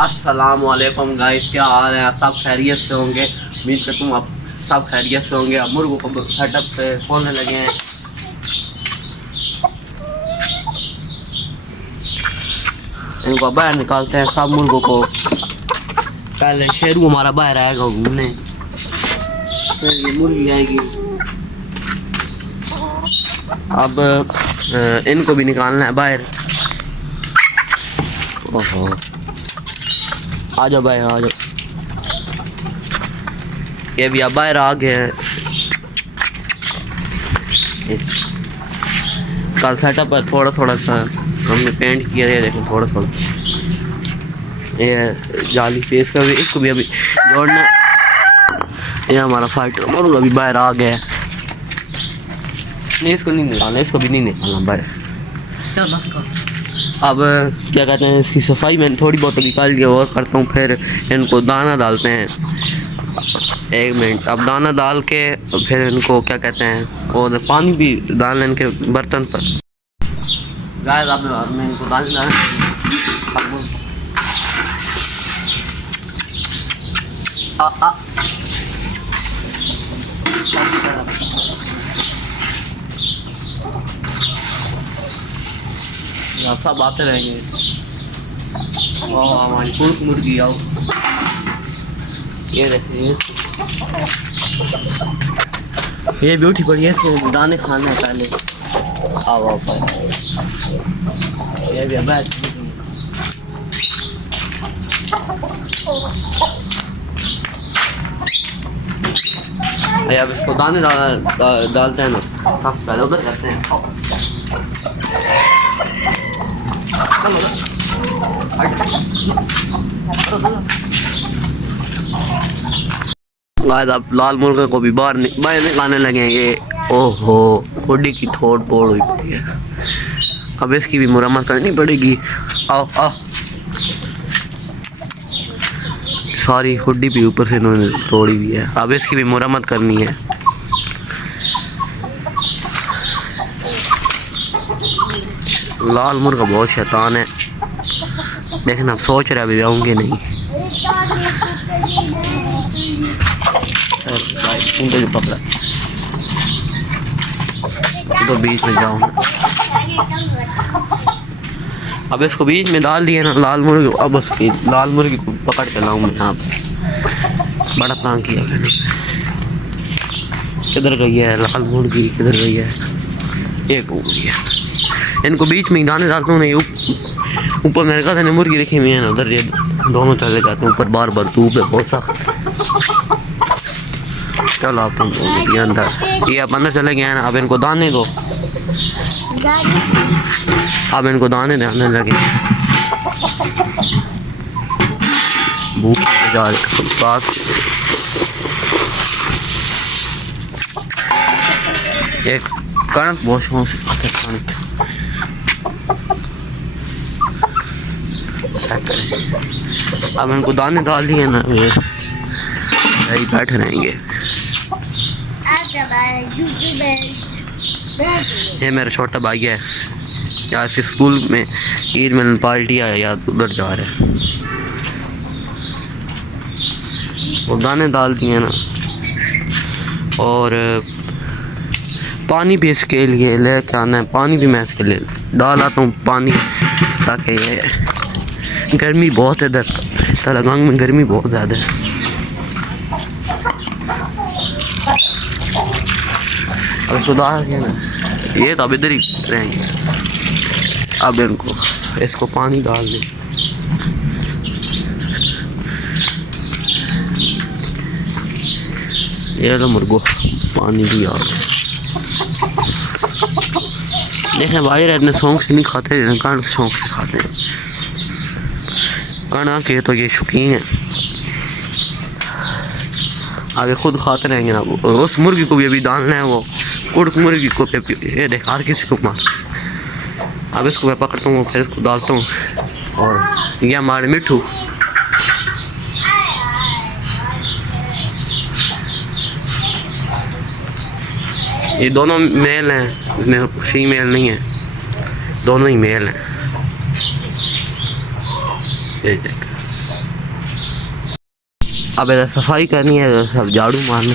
अस्सलाम वालेकुम गाइस, क्या हाल है? आप सब खैरियत से होंगे। उम्मीद करता हूँ आप सब खैरियत से होंगे। अब मुर्गों को सेटअप पे खोलने लगे हैं। इनको बाहर निकालते हैं सब मुर्गों को। पहले शेरू हमारा बाहर आएगा घूमने, फिर ये मुर्गी आएगी। अब इनको भी निकालना है बाहर। ओहो, आ जाओ बाहर, आ जाओ। ये भी अब बाहर आ गए हैं। कल सेटअप पर थोड़ा थोड़ा सा हमने पेंट किया है, देखो थोड़ा थोड़ा। ये जाली फेस का भी, इसको भी अभी जोड़ना। ये हमारा फाइटर मुर्गा अभी बाहर आ गया है। नहीं, इसको नहीं निकालना, इसको भी नहीं निकालना बाहर। अब क्या कहते हैं, इसकी सफाई मैंने थोड़ी बहुत अभी कर लिया और करता हूँ। फिर इनको दाना डालते हैं। 1 मिनट। अब दाना डाल के फिर इनको क्या कहते हैं, और पानी भी डालना इनके बर्तन पर। गाइस अब मैं इनको डालना सब आते रहेंगे। हमारी कुर्क मुर्गी आओ, ये देखिए ये भी उठी पड़ी है। इसको दाने खाने पहले। आओ आओ पर ये भी अब इसको दाने डालते हैं ना। सबसे पहले उधर करते हैं। अब लाल मुर्गे को भी बाहर निकालने लगे हैं। ये ओहो, हुड्डी की थोड़ फोड़ हुई पड़ी है। अब इसकी भी मुरम्मत करनी पड़ेगी। आओ आओ, सारी हुड्डी भी ऊपर से इन्होंने तोड़ी हुई है। अब इसकी भी मुरम्मत करनी है। लाल मुर्गा बहुत शैतान है, लेकिन अब सोच रहे अभी आऊँगे नहीं। जो पकड़ा तो बीच में जाऊँ। अब इसको बीच में डाल दिया ना लाल मुर्गी। अब उसकी लाल मुर्गी को पकड़ के लाऊँ मैं यहाँ पे। बड़ा तंग किया मैंने। किधर गई है लाल मुर्गी, किधर गई है? ये घूम गई है। इनको बीच में दाने डालता हूँ। नहीं ऊपर मेरे ख्याल से मुर्गी रखी हुई है ना, उधर ये दोनों चले जाते हैं ऊपर। बार बार धूप है बहुत सख्त। चलो आप ये अंदर, ये आप अंदर चले गए हैं ना। अब इनको दाने दो। अब इनको दाने देने लगे। भूख जा एक कणक बहुत शौक से खाते कणक। अब इनको दाने डाल दिए ना, ये बैठे रहेंगे। ये मेरा छोटा भाई है, या से स्कूल में ईद में पार्टी है या उधर जा रहे हैं। वो दाने डाल दिए ना, और पानी भी इसके लिए लेके आना है। पानी भी मैं इसके लिए डाल आता हूँ पानी, ताकि ये गर्मी बहुत है इधर तलंगाना में, गर्मी बहुत ज़्यादा है। अब इसको डाल दिया ना, ये तो अब इधर ही रहेंगे। अब इनको इसको पानी डाल दें। ये तो मुर्गो पानी भी आ गया। देखें भाई, इतने शौक से नहीं खाते, कण शौक से खाते हैं। कणा के तो ये शौकीन है। आगे खुद खाते रहेंगे ना। उस मुर्गी को भी अभी डालना है, वो कुड़क मुर्गी को। ये देख हर किसी को मार। अब इसको मैं पकड़ता हूँ, फिर इसको डालता हूँ। और ये हमारे मिट्ठू, ये दोनों मेल हैं, इसमें फीमेल नहीं है, दोनों ही मेल हैं। ये देख अब इधर सफाई करनी है, इधर सब झाड़ू मारना।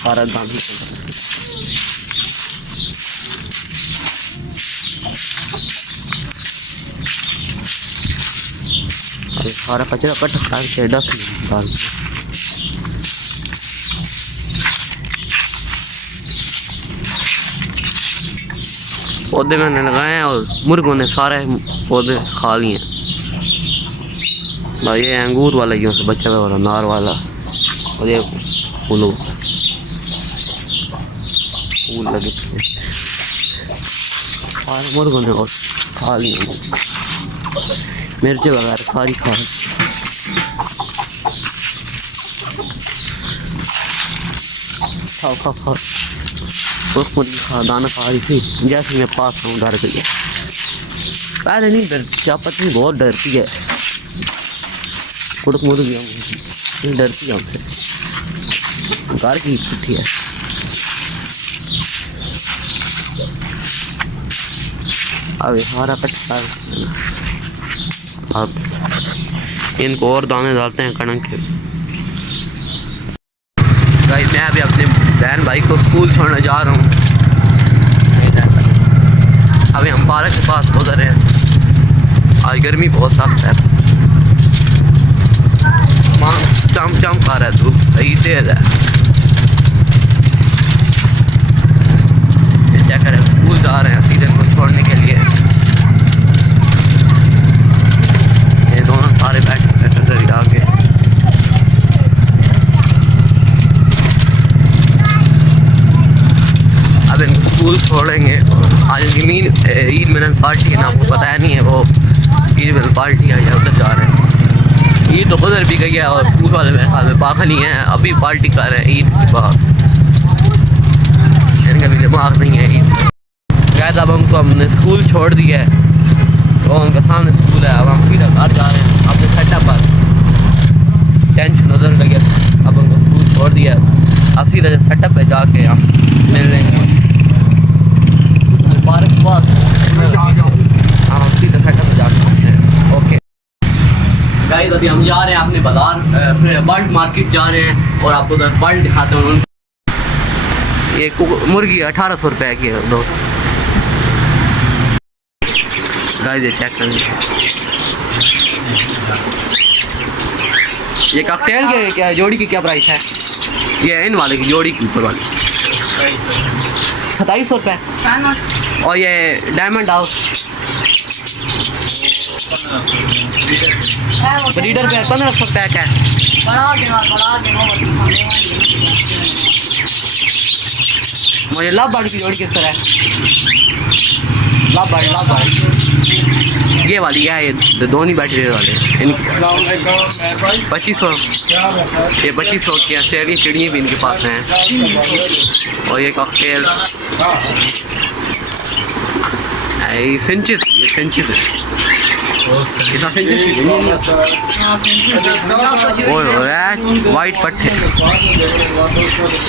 सारा दाम अरे सारा कचरा इकट्ठा करके डस्टबिन डाल। पौधे मैंने लगाए हैं और मुर्गों ने सारे पौधे खा लिए हैं। भाई ये अंगूर वाला ही से बच्चा वाला नार वाला, और ये फूल लगे सारे मुर्गों ने और खा लिए। मिर्ची वगैरह सारी खा खाओ खाओ खा दाना खा रही थी। जैसे मैं पास हूँ डर गई है। पहले नहीं डर पत्नी बहुत डरती है, कुड़क मुर्गी डरती है हमसे, घर की पिट्ठी है। अब सारा कच्चा, अब इनको और दाने डालते हैं कणक के। गाइस मैं अभी अपने बहन भाई को स्कूल छोड़ने जा रहा हूँ। अभी हम पार्क के पास उधर रहे हैं। आज गर्मी बहुत सख्त है, चम चम खा रहा है, धूप सही तेज है। क्या करें, स्कूल जा रहे हैं सीधे को छोड़ने के लिए। ये दोनों सारे बैठे हैं आगे। अब इनको स्कूल छोड़ेंगे। आज इनकी ईद मिलन पार्टी है ना, आपको पता नहीं है, वो ईद मिलन पार्टी आई है, उधर जा रहे हैं। ईद तो उधर भी गई है और स्कूल वाले मेरे ख्याल में पागल ही हैं, अभी पार्टी कर रहे हैं ईद के बाद। इनका भी दिमाग नहीं है ईद। गैस अब हमको हमने स्कूल छोड़ दिया है, तो उनके सामने स्कूल है। अब हम सीधा घर जा रहे हैं अपने सेटअप पर, टेंशन उधर लगे। अब उनको स्कूल छोड़ दिया, अब सीधा सेटअप पे जाके हम मिल लेंगे पार्क के पास। हम सीधा सेटअप पे जाके मिलते हैं। ओके गाइस अभी हम जा रहे हैं अपने बाजार बर्ड मार्केट जा रहे हैं और आपको उधर बर्ड दिखाते हैं। ये मुर्गी 1800 रुपये की है दोस्त। गाइस ये चेक करें, ये कॉकटेल के क्या जोड़ी की क्या प्राइस है? ये इन वाले की जोड़ी की ऊपर वाली 2700 रुपये। और ये डायमंड हाउस ब्रीडर पे 1500 रुपये का है। मुझे लव बर्ड की जोड़ी किस तरह है? लव बर्ड ये वाली है, ये दोनों बैटरी वाले इनकी 2500। ये 2500 की ऑस्ट्रेलियन चिड़ियाँ भी इनके पास हैं। और ये कॉकटेल फिंचेस है। वाइट पट्टे,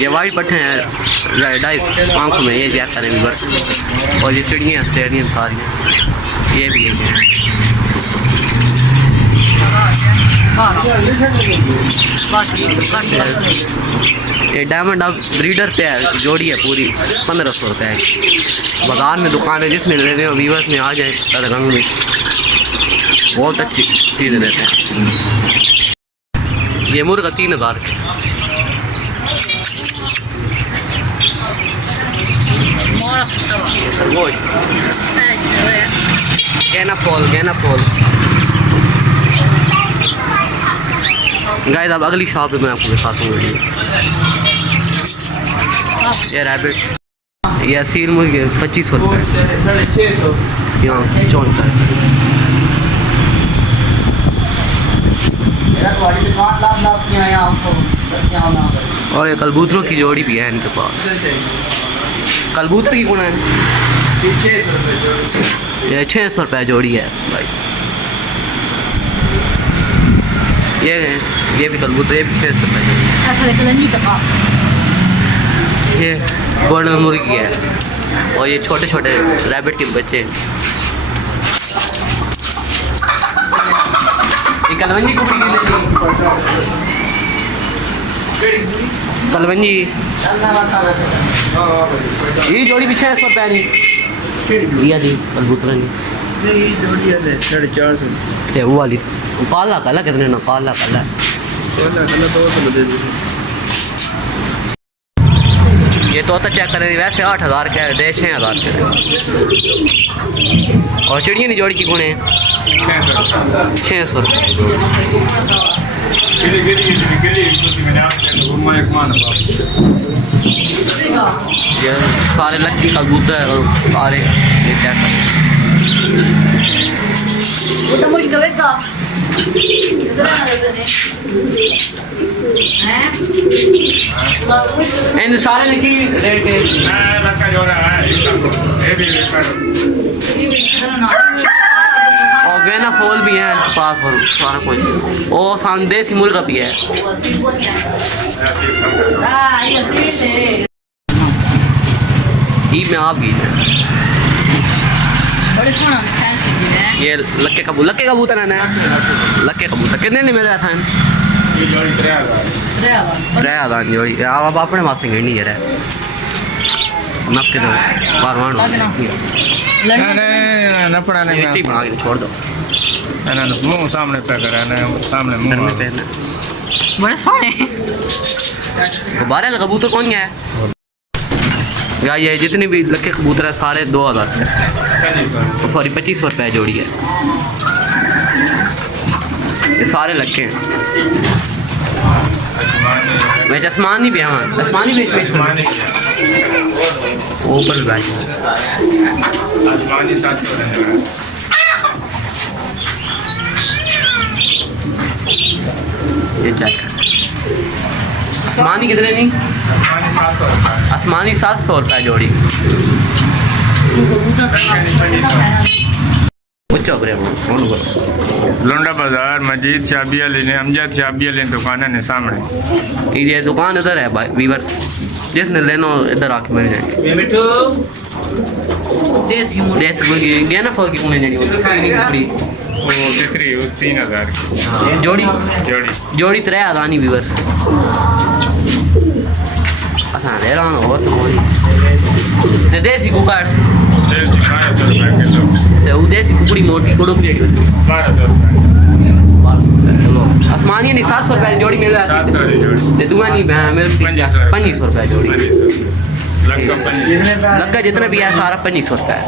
ये वाइट पट्टे हैं डाइस आंखों में, ये चेक करें बस। और ये चिड़ियाँ ऑस्ट्रेलियन सारी, ये भी है। ये डायमंड अब ब्रीडर पे है, जोड़ी है पूरी 1500 रुपये की। बाजार में दुकान है जिसमें ले रहे हो व्यूवर्स में आ जाए रंग में, बहुत अच्छी चीज़ें देते हैं। ये मुर्गा 3000 के। खरगोश गैना फॉल। गाइस अब अगली शॉप पे मैं आपको दिखाता हूँ। ये रैबिट, ये सील मुर्गे 2500 रुपये। इसकी आँख चौंका है। और ये कबूतरों की जोड़ी भी है इनके पास। कबूतर की कौन है? ये 600 रुपये जोड़ी है भाई। ये भी कबूतर, ये भी 600 रुपये। ये गोल्डन मुर्गी है। और ये छोटे छोटे रैबिट के बच्चे। ये कलवंजी कुकड़ी की ले ली। कलवंजी ये जोड़ी पीछे है 100 रुपया नहीं दिया दी कबूतर नहीं जोड़ी है 450 ते वो वाली काला काला कितने ना काला काला तो दे दीजिए। ये तोता चेक करें वैसे 8000 के दे 6000 के। और चिड़िया नहीं जोड़ी की गुणे 600 रुपये। ये सारे लक्की कबूतर और सारे ये चेक कर तो मुश्किल है का इन सारे लिखी रेट के और गैना फूल भी है इनके पास और सारा कुछ। और देसी मुर्गा भी है। में आप भी बड़े सोना फैंसी भी है। ये लक्के कबूतर है ना। लक्के कबूतर कितने नहीं मिले था? 3000 जोड़ी। आप अपने वास्ते घंटी है नप के दो बारवान नपड़ा नहीं बना के छोड़ दो मुंह सामने पे करा सामने मुंह में पहनना। बड़े सोने बारह कबूतर कौन है या ये जितने भी लक्के कबूतर है सारे 2000 सॉरी 2500 रुपये जोड़ी है। ये सारे लक्के हैं। मैं आसमानी भी है आसमानी भी ऊपर भाई आसमानी 700 ये चेक आसमानी कितने नहीं? आसमानी 700 रुपये जोड़ी। लोंडा बाजार मजीद शाबी अली ने अमजद शाबी अली दुकान है सामने। ये दुकान उधर है भाई वीवर जिसने लेना इधर आके मिल जाएंगे। देसी मुर्गी गैना फॉल की कुने जानी वो कितनी 3000 की जोड़ी जोड़ी 3000 नहीं वीवर्स असा ले रहा हूँ। और तो देसी कुकड़ देसी 1200 रुपये किलो तो देसी कुकड़ी मोटी कोड़ो प्लेट 1200 रुपये चलो आसमानी नहीं 700 रुपये जोड़ी मिल रहा है। 700 की जोड़ी दुआ नहीं मिल 2500 रुपये जोड़ी। लगभग लक्का जितना भी है सारा 2500 रुपये।